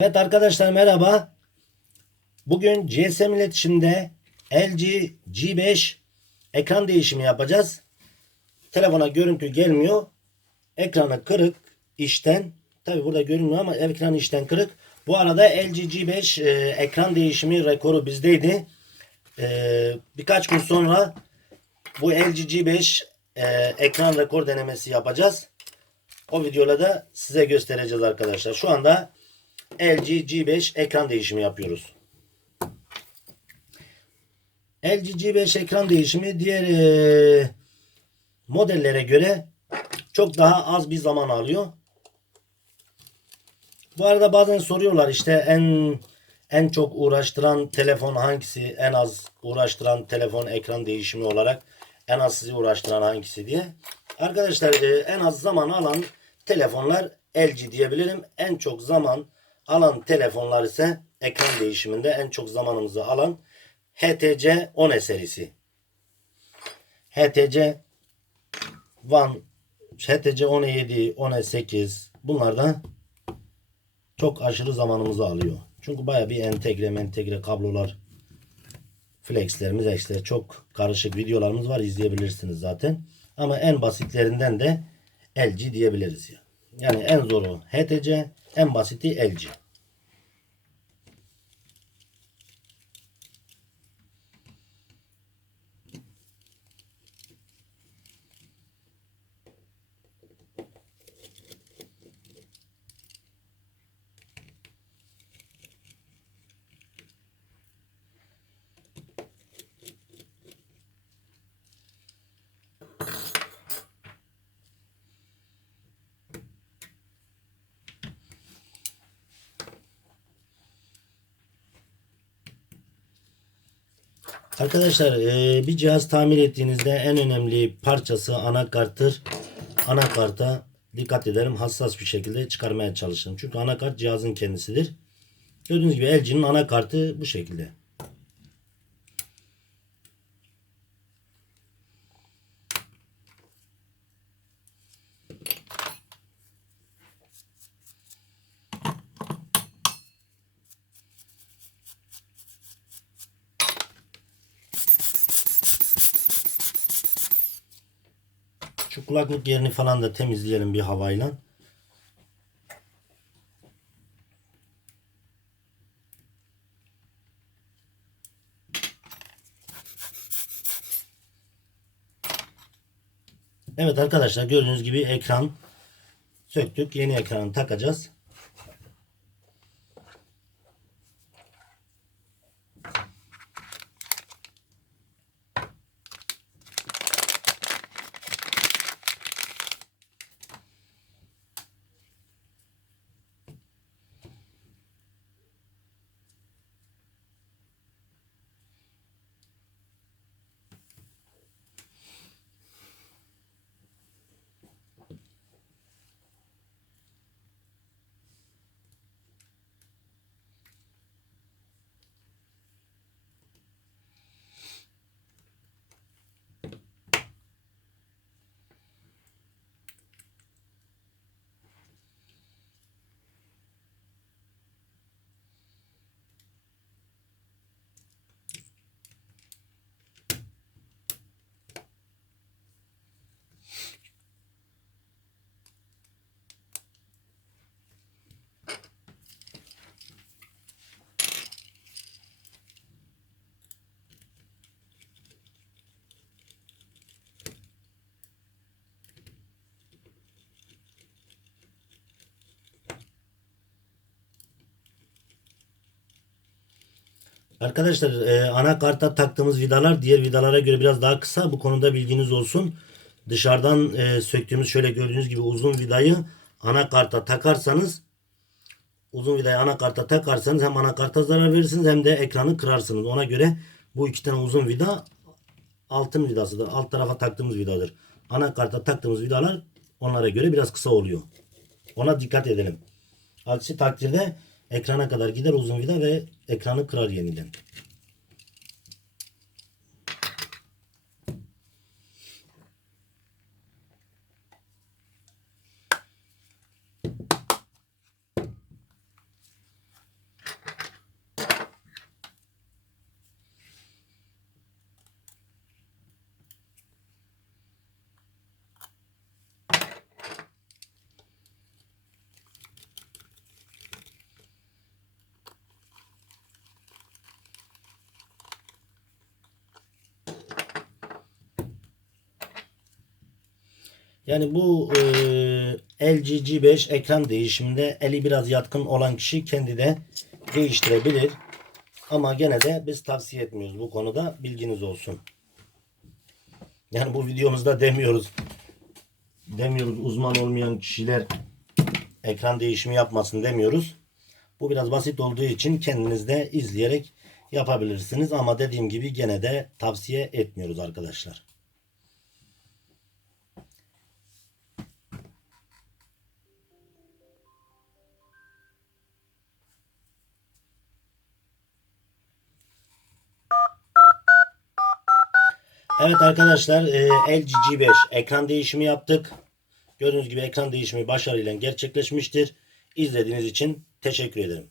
Evet arkadaşlar merhaba. Bugün GSM iletişimde LG G5 ekran değişimi yapacağız. Telefona görüntü gelmiyor. Ekranı kırık işten. Tabi burada görünmüyor ama ekran işten kırık. Bu arada LG G5 ekran değişimi rekoru bizdeydi. Birkaç gün sonra bu LG G5 ekran rekor denemesi yapacağız. O videoda da size göstereceğiz arkadaşlar. Şu anda LG G5 ekran değişimi yapıyoruz. LG G5 ekran değişimi diğer modellere göre çok daha az bir zaman alıyor. Bu arada bazen soruyorlar işte en çok uğraştıran telefon hangisi, en az uğraştıran telefon ekran değişimi olarak en az sizi uğraştıran hangisi diye. Arkadaşlar en az zaman alan telefonlar LG diyebilirim. En çok zaman alan telefonlar ise ekran değişiminde en çok zamanımızı alan HTC One serisi. HTC One, HTC One 7, One 8 bunlardan çok aşırı zamanımızı alıyor. Çünkü baya bir entegre kablolar, flexlerimiz ekstra çok karışık videolarımız var, izleyebilirsiniz zaten. Ama en basitlerinden de LG diyebiliriz ya. Yani en zoru HTC, en basiti LG. Arkadaşlar bir cihaz tamir ettiğinizde en önemli parçası anakarttır. Anakarta dikkat edelim, hassas bir şekilde çıkarmaya çalışın. Çünkü anakart cihazın kendisidir. Gördüğünüz gibi LG'nin anakartı bu şekilde. Şu kulaklık yerini falan da temizleyelim bir havayla. Evet arkadaşlar, gördüğünüz gibi ekran söktük. Yeni ekranı takacağız. Arkadaşlar anakarta taktığımız vidalar diğer vidalara göre biraz daha kısa. Bu konuda bilginiz olsun. Dışarıdan söktüğümüz şöyle gördüğünüz gibi uzun vidayı anakarta takarsanız hem anakarta zarar verirsiniz hem de ekranı kırarsınız. Ona göre bu iki tane uzun vida altın vidasıdır. Alt tarafa taktığımız vidadır. Anakarta taktığımız vidalar onlara göre biraz kısa oluyor. Ona dikkat edelim. Aksi takdirde ekrana kadar gider uzun vida ve ekranı kırar yeniden. Yani bu LG G5 ekran değişiminde eli biraz yatkın olan kişi kendi de değiştirebilir. Ama gene de biz tavsiye etmiyoruz bu konuda, bilginiz olsun. Yani bu videomuzda demiyoruz uzman olmayan kişiler ekran değişimi yapmasın demiyoruz. Bu biraz basit olduğu için kendiniz de izleyerek yapabilirsiniz. Ama dediğim gibi gene de tavsiye etmiyoruz arkadaşlar. Evet arkadaşlar, LG G5 ekran değişimi yaptık. Gördüğünüz gibi ekran değişimi başarıyla gerçekleşmiştir. İzlediğiniz için teşekkür ederim.